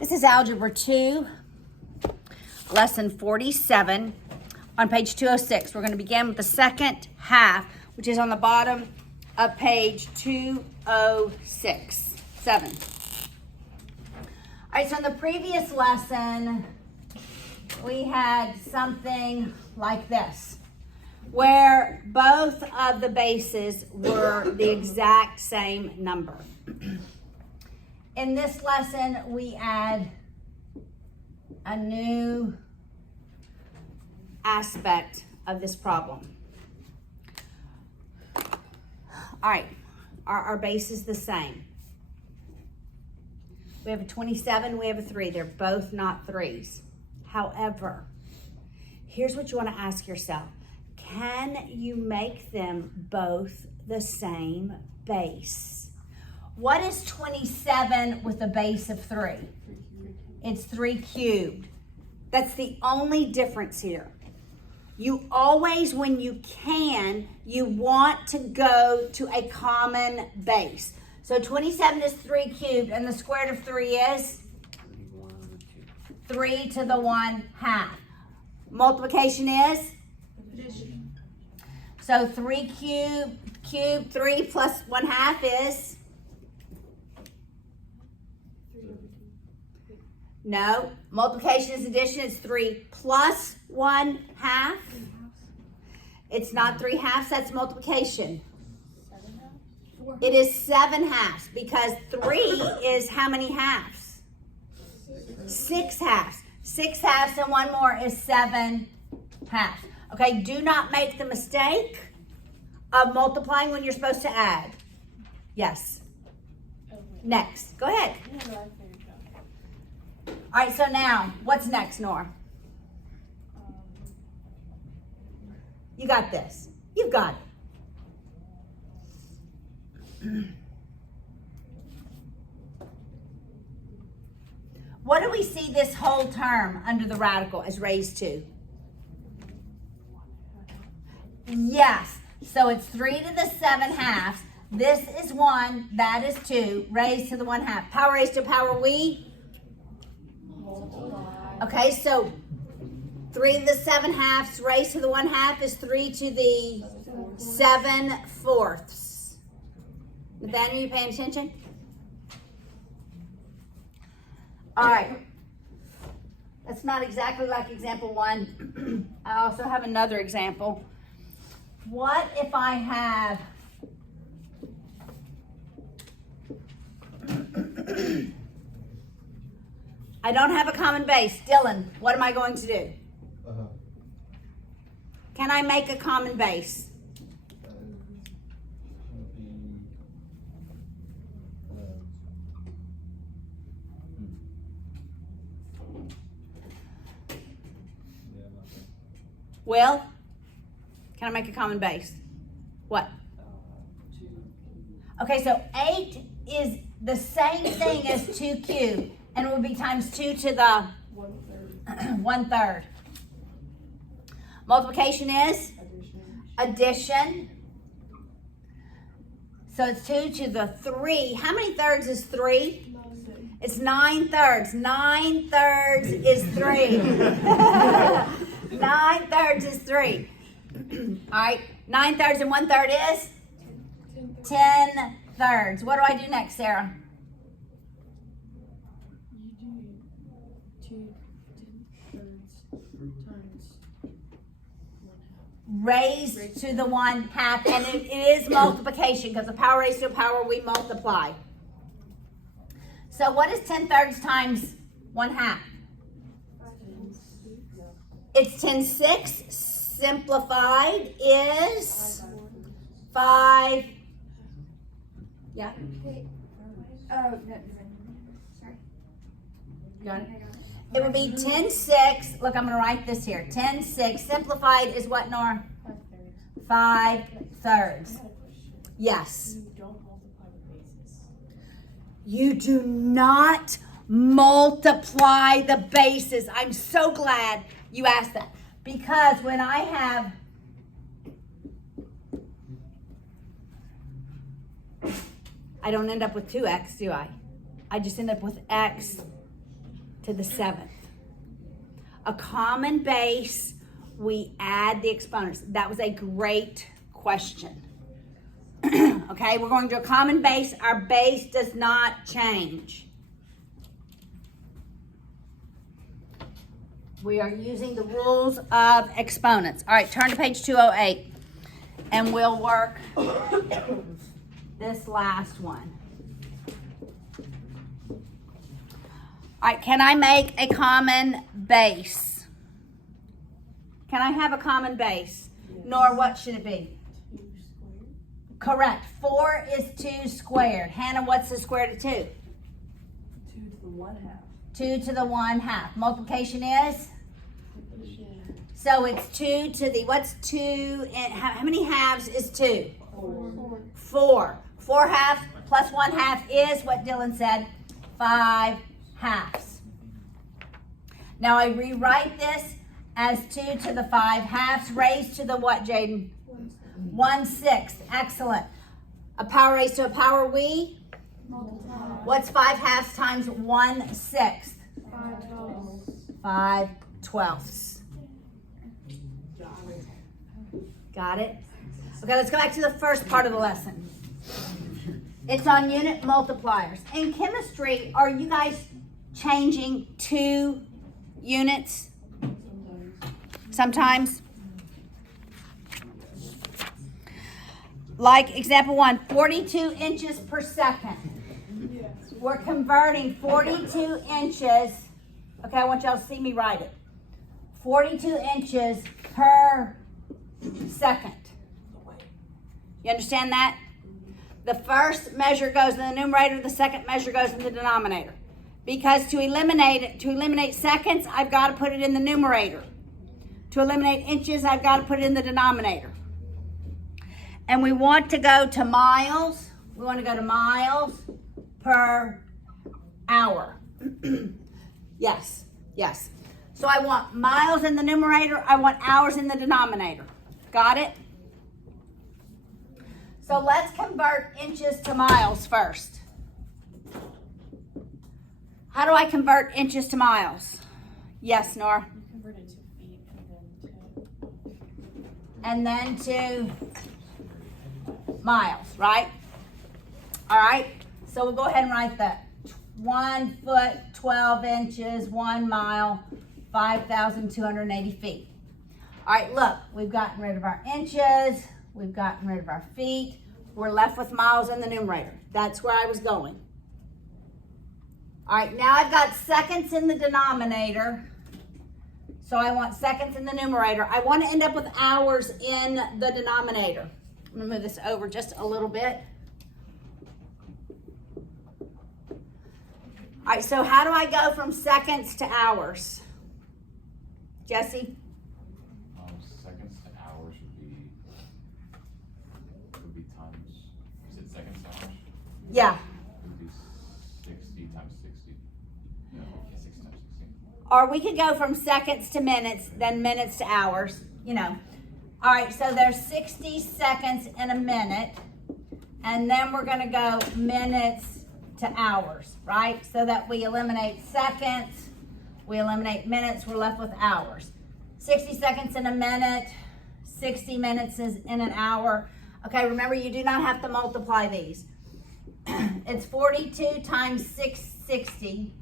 This is Algebra 2, lesson 47 on page 206. We're going to begin with the second half, which is on the bottom of page 206. 7. All right, so in the previous lesson, we had something like this, where both of the bases were the exact same number. In this lesson, we add a new aspect of this problem. All right, our base is the same. We have a 27, we have a 3. They're both not 3s. However, here's what you want to ask yourself. Can you make them both the same base? What is 27 with a base of 3? It's 3 cubed. That's the only difference here. You always, when you can, you want to go to a common base. So 27 is 3 cubed, and the square root of 3 is 3 to the 1/2. Multiplication is? Addition. So 3 cubed, 3 plus 1/2 is? No. Multiplication is addition. It's 3 plus 1/2. It's not 3/2, that's multiplication. 7 halves? It is 7 halves because 3 is how many halves? 6 halves. 6 halves and one more is 7 halves. Okay, do not make the mistake of multiplying when you're supposed to add. Yes. Next. Go ahead. All right, so now, what's next, Nora? You got this. You've got it. What do we see this whole term under the radical as raised to? Yes. So it's 3 to the 7 halves. This is 1. That is 2. Raised to the 1/2. Power raised to power we? Okay, so 3 to the 7 halves raised to the 1/2 is 3 to the 7/4. Nathaniel, you paying attention? All right. That's not exactly like example 1. I also have another example. What if I have I don't have a common base. Dylan, what am I going to do? Can I make a common base? Will, can I make a common base? What? Okay, so 8 is the same thing as 2 cubed. And it would be times 2 to the 1/3. Multiplication is? Addition. So it's 2 to the 3. How many thirds is 3? It's 9/3. 9/3 is 3. 9/3 is 3. All right. 9/3 and 1/3 is? 10/3. What do I do next, Sarah? Raised to the 1/2, and it is multiplication because the power raised to a power we multiply. So what is 10/3 times 1/2? It's 10/6. Simplified is 5. Yeah. Oh, no, sorry. Got it? It would be 10/6. Look, I'm going to write this here. 10/6. Simplified is what, Nora? 5/3. Yes. You don't multiply the bases. You do not multiply the bases. I'm so glad you asked that. Because when I have I don't end up with 2x, do I? I just end up with x to the 7th. A common base, we add the exponents. That was a great question. Okay, we're going to a common base. Our base does not change. We are using the rules of exponents. All right, turn to page 208, and we'll work this last one. All right, can I make a common base? Can I have a common base? Yes. Nor what should it be? 2 squared. Correct. 4 is 2 squared. Hannah, what's the square root of 2? 2 to the 1/2. 2 to the 1/2. Multiplication is? So it's 2 to the, what's 2, and how many halves is 2? 4. 4. 4 halves plus 1/2 is what Dylan said, 5 halves. Now I rewrite this as 2 to the 5 halves raised to the what, Jaden? 1/6. Excellent. A power raised to a power we? Multiply. What's 5 halves times 1/6? 5 twelfths. 5 twelfths. Got it? Okay, let's go back to the first part of the lesson. It's on unit multipliers. In chemistry, are you guys changing 2 units? Sometimes. Like example 1, 42 inches per second. We're converting 42 inches. Okay, I want y'all to see me write it. 42 inches per second. You understand that? The first measure goes in the numerator, the second measure goes in the denominator. Because to eliminate seconds, I've got to put it in the numerator. To eliminate inches, I've got to put it in the denominator. And we want to go to miles. We want to go to miles per hour. Yes, yes. So I want miles in the numerator, I want hours in the denominator. Got it? So let's convert inches to miles first. How do I convert inches to miles? Yes, Nora? You convert it to feet And then to miles, right? All right, so we'll go ahead and write that. 1 foot, 12 inches, 1 mile, 5,280 feet. All right, look, we've gotten rid of our inches, we've gotten rid of our feet, we're left with miles in the numerator. That's where I was going. All right, now I've got seconds in the denominator, so I want seconds in the numerator. I want to end up with hours in the denominator. I'm gonna move this over just a little bit. All right, so how do I go from seconds to hours? Jesse? Seconds to hours would be times, is it seconds to hours? Yeah. Would be 60 times 60. No, yeah, 60 times 60. Or we could go from seconds to minutes, then minutes to hours, you know. All right, so there's 60 seconds in a minute, and then we're gonna go minutes to hours, right? So that we eliminate seconds, we eliminate minutes, we're left with hours. 60 seconds in a minute, 60 minutes is in an hour. Okay, remember you do not have to multiply these. It's 42 times 60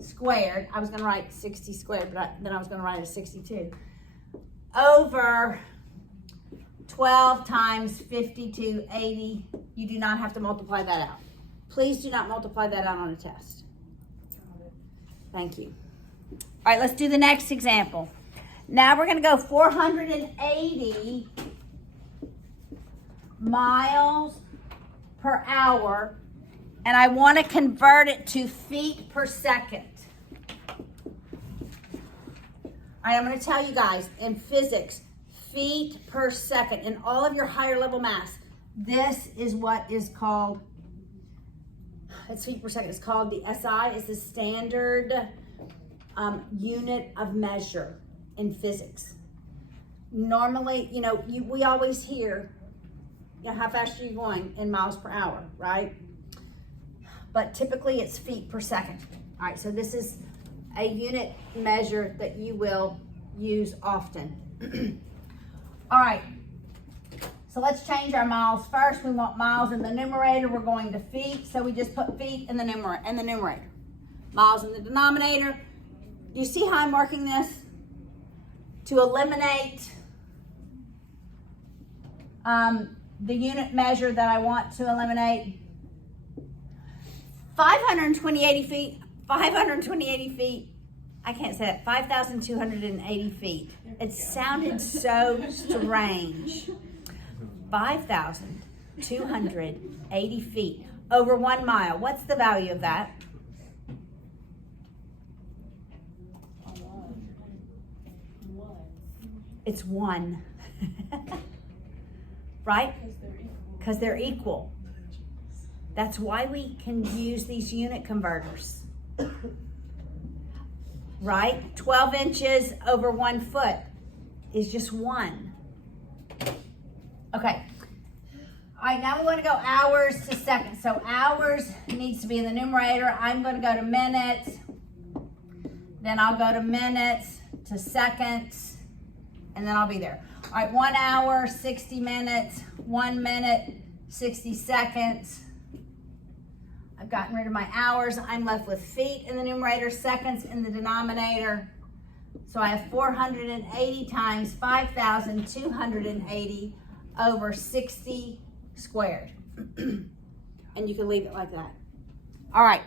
squared. I was gonna write 60 squared, but then I was gonna write it as 62. Over 12 times 5280. You do not have to multiply that out. Please do not multiply that out on a test. Thank you. All right, let's do the next example. Now we're gonna go 480 miles per hour, and I wanna convert it to feet per second. All right, I'm gonna tell you guys, in physics, feet per second, in all of your higher level math, this is what is called, it's feet per second, it's called the SI, is the standard unit of measure in physics. Normally, you know, we always hear, you know, how fast are you going in miles per hour, right? But typically it's feet per second. All right, so this is a unit measure that you will use often. All right, so let's change our miles first. We want miles in the numerator. We're going to feet, so we just put feet in the numerator. Miles in the denominator. Do you see how I'm working this? To eliminate the unit measure that I want to eliminate. 580 feet, 520 feet, I can't say that, 5,280 feet. It sounded so strange. 5,280 feet over 1 mile. What's the value of that? It's 1. Right? Because they're equal. That's why we can use these unit converters. Right? 12 inches over 1 foot is just 1. Okay. All right, now we want to go hours to seconds. So hours needs to be in the numerator. I'm going to go to minutes. Then I'll go to minutes to seconds. And then I'll be there. All right, 1 hour, 60 minutes, 1 minute, 60 seconds. I've gotten rid of my hours. I'm left with feet in the numerator, seconds in the denominator. So I have 480 times 5,280 over 60 squared. And you can leave it like that. All right.